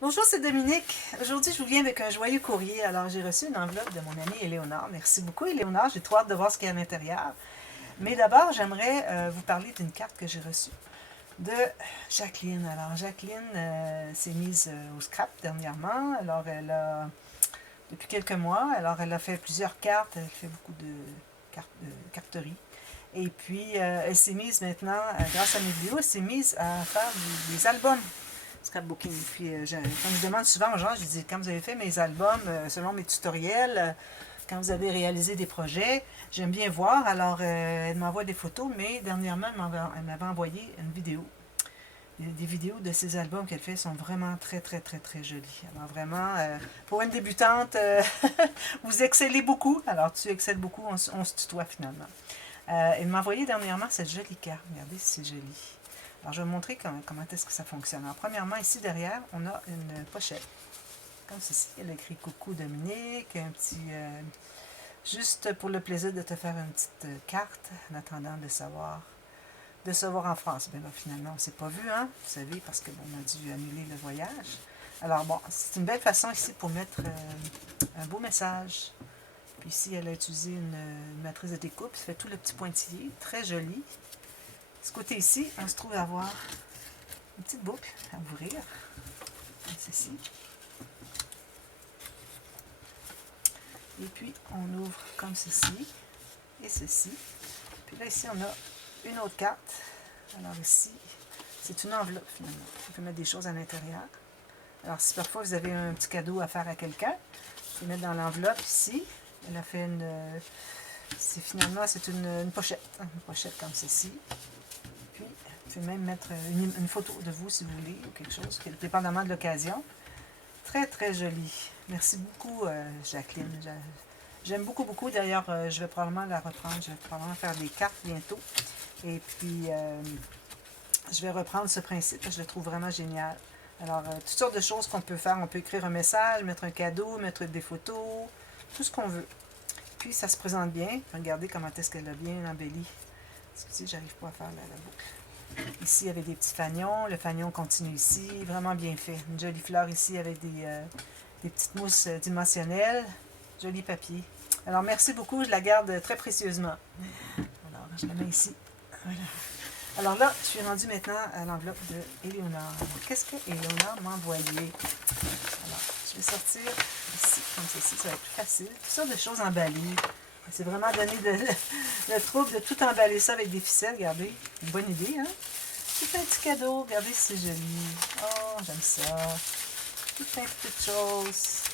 Bonjour, c'est Dominique. Aujourd'hui, je vous viens avec un joyeux courrier. Alors, j'ai reçu une enveloppe de mon amie Éléonore. Merci beaucoup, Éléonore. J'ai trop hâte de voir ce qu'il y a à l'intérieur. Mais d'abord, j'aimerais vous parler d'une carte que j'ai reçue de Jacqueline. Alors, Jacqueline s'est mise au scrap dernièrement. Alors, depuis quelques mois, elle a fait plusieurs cartes. Elle fait beaucoup de carterie. Et puis, elle s'est mise maintenant, grâce à mes vidéos, elle s'est mise à faire des albums scrapbooking. Puis, comme je demande souvent aux gens, je dis, quand vous avez fait mes albums, selon mes tutoriels, quand vous avez réalisé des projets, j'aime bien voir. Alors, elle m'envoie des photos, mais dernièrement, elle m'avait envoyé une vidéo. Des vidéos de ces albums qu'elle fait sont vraiment très, très, très, très jolies. Alors, vraiment, pour une débutante, vous excellez beaucoup. Alors, tu excelles beaucoup, on se tutoie finalement. Elle m'a envoyé dernièrement cette jolie carte. Regardez si c'est joli. Alors, je vais vous montrer comment est-ce que ça fonctionne. Alors, premièrement, ici derrière, on a une pochette. Comme ceci. Elle a écrit Coucou Dominique, un petit. Juste pour le plaisir de te faire une petite carte, en attendant de se voir en France. Bien là, finalement, on ne s'est pas vu, hein, vous savez, parce qu'on a dû annuler le voyage. Alors, bon, c'est une belle façon ici pour mettre un beau message. Puis ici, elle a utilisé une matrice de découpe, ça fait tout le petit pointillé, très joli. Ce côté ici, on se trouve à avoir une petite boucle à ouvrir, comme ceci. Et puis, on ouvre comme ceci et ceci. Puis là, ici, on a une autre carte. Alors ici, c'est une enveloppe finalement. On peut mettre des choses à l'intérieur. Alors, si parfois vous avez un petit cadeau à faire à quelqu'un, vous pouvez mettre dans l'enveloppe ici. Elle a fait c'est une pochette. Une pochette comme ceci. Puis, vous pouvez même mettre une photo de vous si vous voulez, ou quelque chose, dépendamment de l'occasion. Très, très joli. Merci beaucoup, Jacqueline. J'aime beaucoup, beaucoup. D'ailleurs, je vais probablement la reprendre. Je vais probablement faire des cartes bientôt. Et puis, je vais reprendre ce principe. Je le trouve vraiment génial. Alors, toutes sortes de choses qu'on peut faire. On peut écrire un message, mettre un cadeau, mettre des photos, tout ce qu'on veut. Puis, ça se présente bien. Regardez comment est-ce qu'elle a bien embelli. Excusez, j'arrive pas à faire la boucle. Ici, il y avait des petits fagnons. Le fagnon continue ici. Vraiment bien fait. Une jolie fleur ici avec des petites mousses dimensionnelles. Joli papier. Alors, merci beaucoup. Je la garde très précieusement. Alors, je la mets ici. Voilà. Alors là, je suis rendue maintenant à l'enveloppe de Éléonore. Qu'est-ce que Éléonore m'a envoyé? Alors, je vais sortir ici, comme ceci. Ça va être plus facile. Toutes sortes de choses emballées. C'est vraiment donné le trouble de tout emballer ça avec des ficelles. Regardez, une bonne idée, hein? Tout un petit cadeau. Regardez si c'est joli. Oh, j'aime ça. Tout plein de petites choses.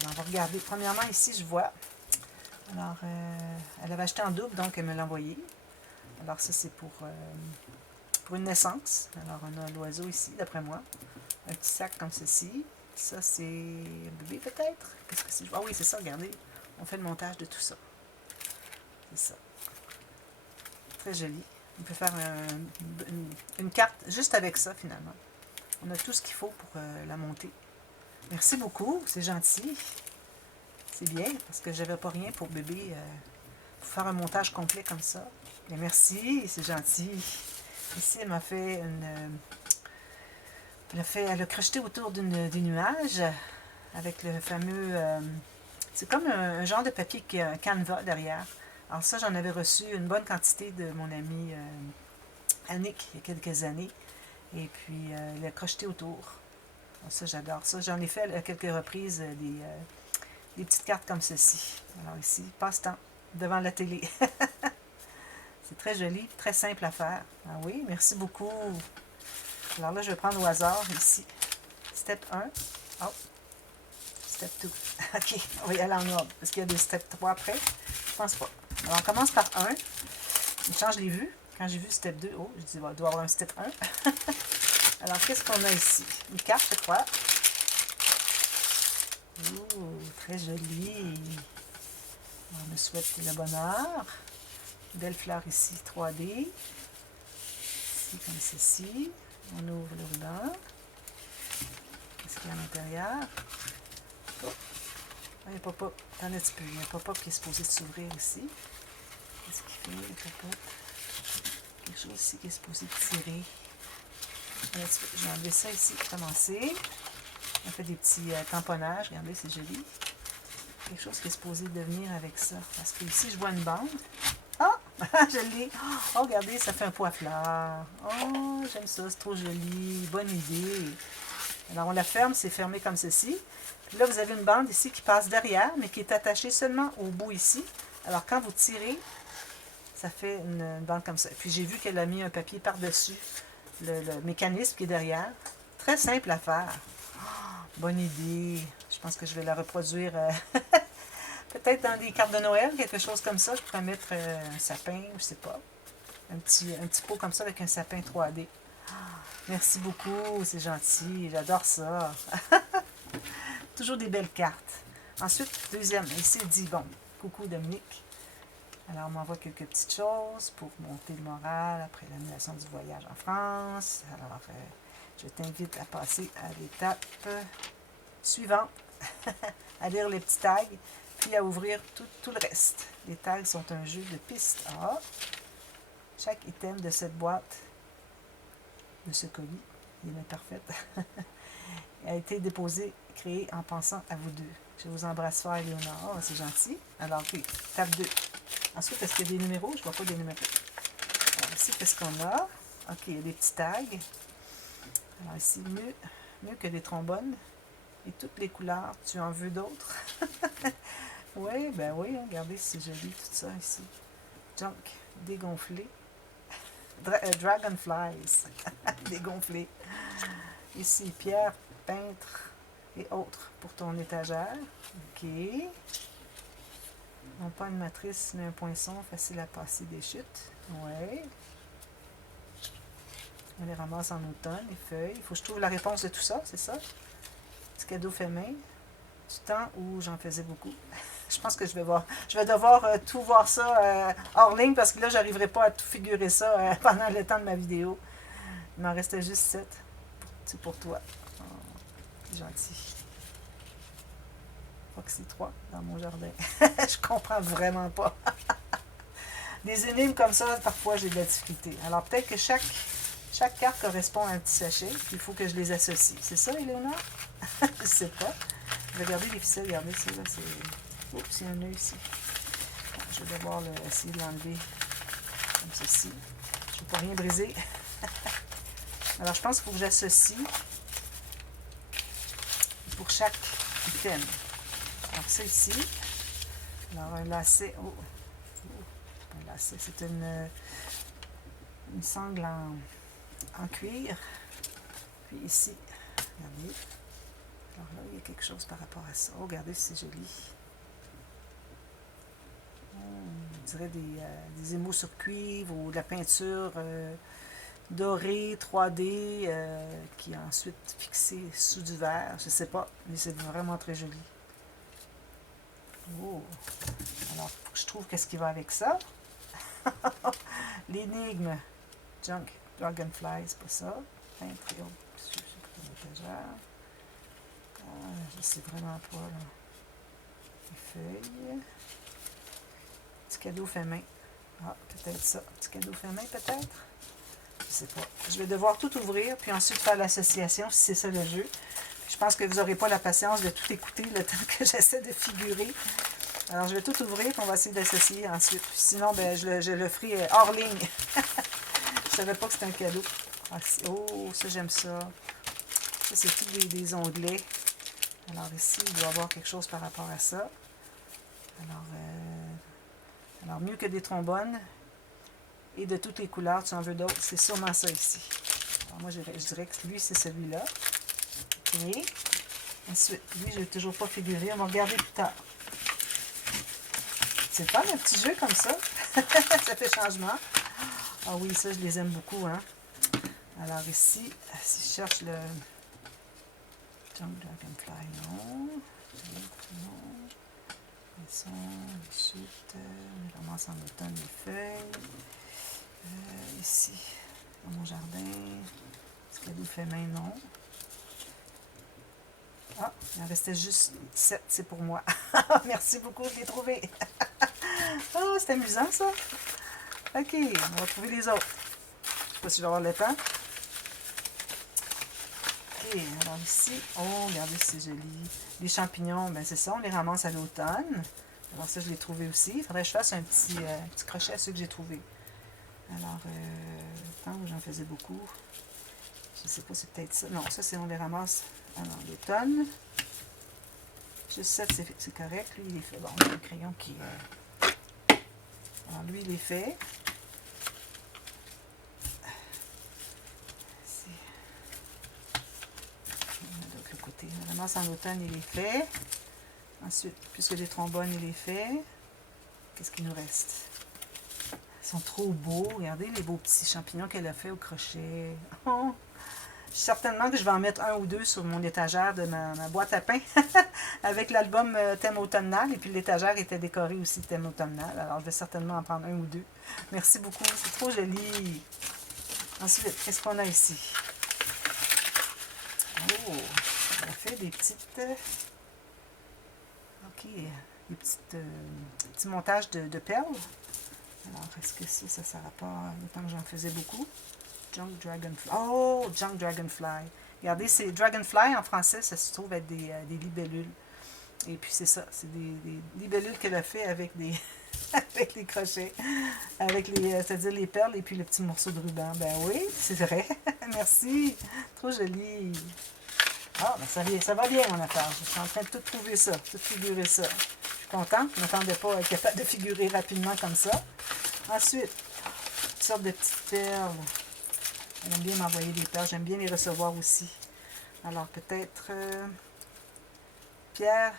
Alors, on va regarder. Premièrement, ici, je vois. Alors, elle avait acheté en double, donc elle me l'a envoyé. Alors, ça, c'est pour une naissance. Alors, on a l'oiseau ici, d'après moi. Un petit sac comme ceci. Ça, c'est un bébé, peut-être? Qu'est-ce que c'est? Ah oui, c'est ça, regardez. On fait le montage de tout ça. C'est ça. Très joli. On peut faire une carte juste avec ça, finalement. On a tout ce qu'il faut pour la monter. Merci beaucoup, c'est gentil. C'est bien, parce que j'avais pas rien pour bébé, pour faire un montage complet comme ça. Mais merci, c'est gentil. Ici, elle m'a fait elle a crocheté autour des nuages avec le fameux. C'est comme un genre de papier qui a un canevas derrière. Alors, ça, j'en avais reçu une bonne quantité de mon amie Annick il y a quelques années. Et puis, elle a crocheté autour. Alors, ça, j'adore ça. J'en ai fait à quelques reprises des petites cartes comme ceci. Alors, ici, passe-temps devant la télé. C'est très joli, très simple à faire. Ah oui, merci beaucoup. Alors là, je vais prendre au hasard ici. Step 1. Oh, step 2. OK, on va y aller en ordre. Est-ce qu'il y a des step 3 après? Je pense pas. Alors, on commence par 1. Je change les vues. Quand j'ai vu step 2, oh, je dis, il doit y avoir un step 1. Alors, qu'est-ce qu'on a ici? Une carte, je crois. Oh, très jolie. On me souhaite le bonheur. Belle fleur ici, 3D. Ici, comme ceci. On ouvre le ruban. Qu'est-ce qu'il y a à l'intérieur? Oh, il y a un pop-up. Attends un petit peu. Il y a un pop-up qui est supposé s'ouvrir ici. Qu'est-ce qu'il fait, le pop-up? Quelque chose ici qui est supposé tirer. J'ai enlevé ça ici pour commencer. On fait des petits tamponnages. Regardez, c'est joli. Quelque chose qui est supposé devenir avec ça. Parce que ici, je vois une bande. Ah! Je l'ai. Oh, regardez, ça fait un pot à fleurs. Oh, j'aime ça, c'est trop joli. Bonne idée. Alors, on la ferme, c'est fermé comme ceci. Puis là, vous avez une bande ici qui passe derrière, mais qui est attachée seulement au bout ici. Alors, quand vous tirez, ça fait une bande comme ça. Puis, j'ai vu qu'elle a mis un papier par-dessus le mécanisme qui est derrière. Très simple à faire. Oh, bonne idée. Je pense que je vais la reproduire peut-être dans des cartes de Noël, quelque chose comme ça. Je pourrais mettre un sapin, je sais pas. Un petit pot comme ça avec un sapin 3D. Merci beaucoup, c'est gentil. J'adore ça. Toujours des belles cartes. Ensuite, deuxième, ici, il dit, bon, coucou Dominique. Alors, on m'envoie quelques petites choses pour monter le moral après l'annulation du voyage en France. Alors, je t'invite à passer à l'étape suivante, à lire les petits tags, puis à ouvrir tout le reste. Les tags sont un jeu de pistes. Ah, chaque item de cette boîte, de ce colis, il est parfait, a été déposé, créé en pensant à vous deux. Je vous embrasse fort, Éléonore. Oh, c'est gentil. Alors, ok, tape 2. Ensuite, est-ce qu'il y a des numéros? Je ne vois pas des numéros. Alors, ici, qu'est-ce qu'on a? Ok, il y a des petits tags. Alors, ici, mieux que des trombones. Et toutes les couleurs, tu en veux d'autres? Oui, ben oui, hein, regardez, c'est joli tout ça ici. Junk, dégonflé. Dragonflies, dégonflé. Ici, pierre, peintre et autres pour ton étagère. Ok. Non pas une matrice, mais un poinçon, facile à passer des chutes. Oui. On les ramasse en automne, les feuilles. Il faut que je trouve la réponse de tout ça, c'est ça? Petit cadeau fait main. Du temps où j'en faisais beaucoup. Je pense que je vais devoir tout voir ça hors ligne parce que là, j'arriverai pas à tout figurer ça pendant le temps de ma vidéo. Il m'en restait juste 7. C'est pour toi. Oh, gentil. Foxy 3 dans mon jardin. Je comprends vraiment pas. Des énigmes comme ça, parfois, j'ai de la difficulté. Alors, peut-être que chaque carte correspond à un petit sachet, puis il faut que je les associe. C'est ça, Éléonore? Je sais pas. Je vais regarder les ficelles. Regardez ça, là, c'est... Oups, il y a un œil ici. Bon, je vais devoir essayer de l'enlever comme ceci. Je ne veux pas rien briser. Alors, je pense qu'il faut que j'associe pour chaque item. Alors, ça ici. Alors, un lacet. Oh, un lacet. C'est une sangle en cuir. Puis ici, regardez. Alors là, il y a quelque chose par rapport à ça. Oh, regardez, c'est joli. On dirait des émaux sur cuivre ou de la peinture dorée, 3D, qui est ensuite fixée sous du verre. Je ne sais pas, mais c'est vraiment très joli. Oh! Alors, faut que je trouve qu'est-ce qui va avec ça. L'énigme. Junk, Dragonfly, c'est pas ça. Peintre et autres. Je sais pas ton étagère. Je sais vraiment pas, là. Les feuilles. Petit cadeau fait main. Ah, peut-être ça. Petit cadeau fait main, peut-être? Je sais pas. Je vais devoir tout ouvrir, puis ensuite faire l'association, si c'est ça le jeu. Je pense que vous n'aurez pas la patience de tout écouter le temps que j'essaie de figurer. Alors, je vais tout ouvrir, puis on va essayer d'associer ensuite. Sinon, ben, je le ferai hors ligne. Je savais pas que c'était un cadeau. Ah, oh, ça, j'aime ça. Ça, c'est tout des onglets. Alors, ici, il doit y avoir quelque chose par rapport à ça. Alors, mieux que des trombones. Et de toutes les couleurs, tu en veux d'autres. C'est sûrement ça ici. Alors, moi, je dirais que lui, c'est celui-là. OK. Ensuite, lui, je n'ai toujours pas figuré. On va regarder plus tard. C'est pas un petit jeu comme ça. Ça fait changement. Ah oui, ça, je les aime beaucoup. Hein? Alors ici, si je cherche le Junk Dragonfly, non. Non. Les chutes. On commence en automne les feuilles. Ici, dans mon jardin. Est-ce qu'elle fait main? Non. Ah, il en restait juste 7, c'est pour moi. Merci beaucoup, je l'ai trouvé. Oh, c'est amusant ça. Ok, on va trouver les autres. Je ne sais pas si je vais avoir le temps. Ok, alors ici, oh, regardez, c'est joli. Les champignons, ben c'est ça, on les ramasse à l'automne. Alors ça, je l'ai trouvé aussi. Il faudrait que je fasse un petit crochet à ceux que j'ai trouvés. Alors, tant que j'en faisais beaucoup. Je sais pas, c'est peut-être ça. Non, ça, c'est on les ramasse à l'automne. Juste 7, c'est correct. Lui, il est fait. Bon, on a le crayon qui... Alors, lui, il est fait. De l'autre côté. On ramasse en automne, il est fait. Ensuite, puisque les trombones, il est fait. Qu'est-ce qu'il nous reste? Ils sont trop beaux. Regardez les beaux petits champignons qu'elle a fait au crochet. Oh! Certainement que je vais en mettre un ou deux sur mon étagère de ma boîte à pain avec l'album thème automnal. Et puis l'étagère était décorée aussi thème automnal. Alors je vais certainement en prendre un ou deux. Merci beaucoup, c'est trop joli. Ensuite, qu'est-ce qu'on a ici? Oh, on a fait des petites... ok, des petits montages de perles. Alors, est-ce que ça sert pas autant que j'en faisais beaucoup? Junk Dragonfly. Oh, Junk Dragonfly. Regardez, c'est Dragonfly en français, ça se trouve être des libellules. Et puis c'est ça, c'est des libellules qu'elle a fait avec des avec les crochets, avec c'est-à-dire les perles et puis le petit morceau de ruban. Ben oui, c'est vrai. Merci. Trop joli. Ah, ben ça va bien mon affaire. Je suis en train de tout trouver ça, tout figurer ça. Je suis contente. Je ne m'attendais pas à être capable de figurer rapidement comme ça. Ensuite, une sorte de petites perles. J'aime bien m'envoyer des perles. J'aime bien les recevoir aussi. Alors, peut-être pierres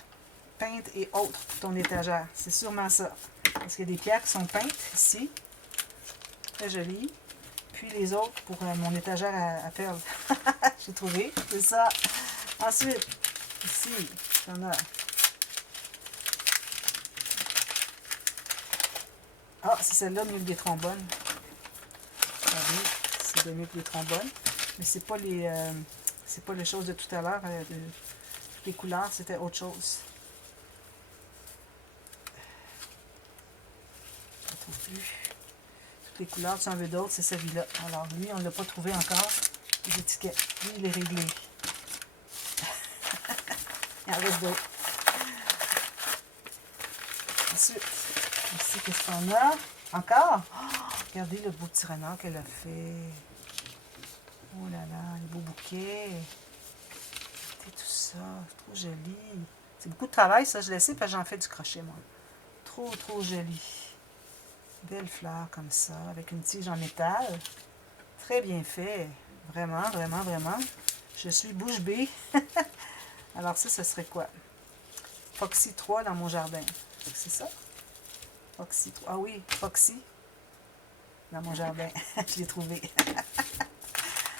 peintes et autres pour ton étagère. C'est sûrement ça. Parce qu'il y a des pierres qui sont peintes ici. Très jolies. Puis les autres pour mon étagère à perles. J'ai trouvé. C'est ça. Ensuite, ici, on a... Ah, c'est celle-là, mieux que des trombones. Regardez, c'est de mieux que des trombones. Mais c'est pas les choses de tout à l'heure. Les couleurs, c'était autre chose. Je ne trouve plus. Toutes les couleurs, si on veut d'autres, c'est celui-là. Alors, lui, on ne l'a pas trouvé encore. Les étiquettes. Lui, il est réglé. Il en reste d'autres. Ensuite, ici, qu'est-ce qu'on a? Encore? Oh, regardez le beau petit renard qu'elle a fait. Oh là là, les beaux bouquets. Regardez tout ça, c'est trop joli. C'est beaucoup de travail, ça, je le sais, parce que j'en fais du crochet, moi. Trop, trop joli. Belle fleur comme ça, avec une tige en métal. Très bien fait. Vraiment, vraiment, vraiment. Je suis bouche bée. Alors ça, ce serait quoi? Foxy 3 dans mon jardin. C'est ça? Foxy 3. Ah oui, Foxy dans mon jardin. Je l'ai trouvé.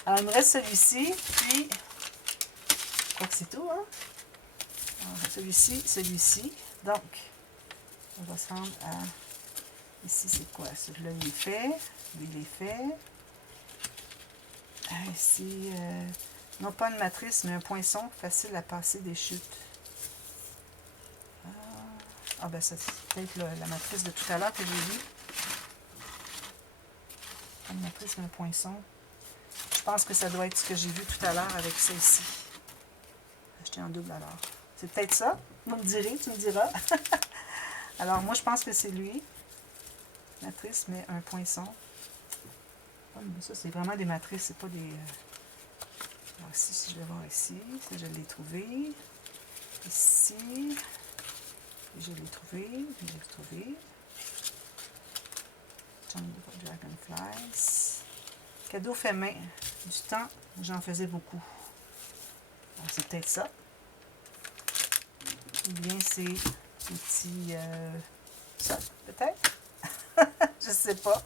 Alors, il me reste celui-ci, puis... Je crois que c'est tout, hein? Celui-ci, celui-ci. Donc, on ressemble à... Ici, c'est quoi? Celui-là, il est fait. Lui, il est fait. Ici, non pas une matrice, mais un poinçon facile à passer des chutes. Ah, ben ça, c'est peut-être la matrice de tout à l'heure que j'ai vue. Pas une matrice, mais un poinçon. Je pense que ça doit être ce que j'ai vu tout à l'heure avec ça ici. Acheté en double alors. C'est peut-être ça. Vous me direz, tu me diras. Alors, moi, je pense que c'est lui. Matrice, mais un poinçon. Ça, c'est vraiment des matrices, c'est pas des... Alors ici, si je vais voir ici, ça, je l'ai trouvé. Ici, je l'ai trouvé, je l'ai trouvé. Dragonflies. Cadeau fait main. Du temps, j'en faisais beaucoup. C'est peut-être ça. Ou bien c'est des petits... ça, peut-être. Je sais pas.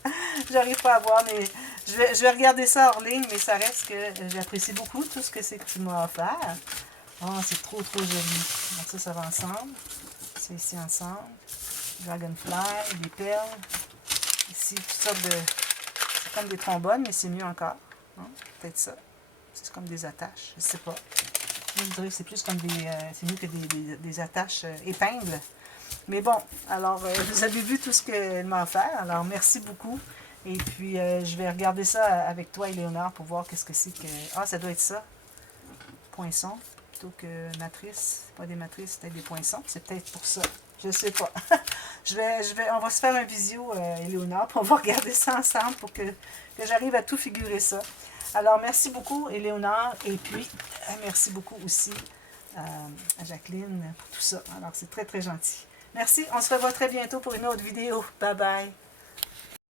J'arrive pas à voir, mais je vais regarder ça hors ligne, mais ça reste que j'apprécie beaucoup tout ce que c'est que tu m'as offert. Oh, c'est trop, trop joli. Donc ça va ensemble. C'est ici ensemble. Dragonfly, des perles. Ici, toutes sortes de... C'est comme des trombones, mais c'est mieux encore. Hein? Peut-être ça. C'est comme des attaches. Je sais pas. Je dirais que c'est plus comme des... c'est mieux que des attaches épingles. Mais bon, alors, vous avez vu tout ce qu'elle m'a offert. Alors, merci beaucoup. Et puis, je vais regarder ça avec toi, Éléonore, pour voir qu'est-ce que c'est que... Ah, ça doit être ça. poinçons plutôt que matrice. Pas des matrices, c'était des poinçons. C'est peut-être pour ça. Je sais pas. On va se faire un visio, Éléonore, puis on va regarder ça ensemble pour que j'arrive à tout figurer ça. Alors, merci beaucoup, Éléonore, et puis, merci beaucoup aussi à Jacqueline pour tout ça. Alors, c'est très, très gentil. Merci, on se revoit très bientôt pour une autre vidéo. Bye bye.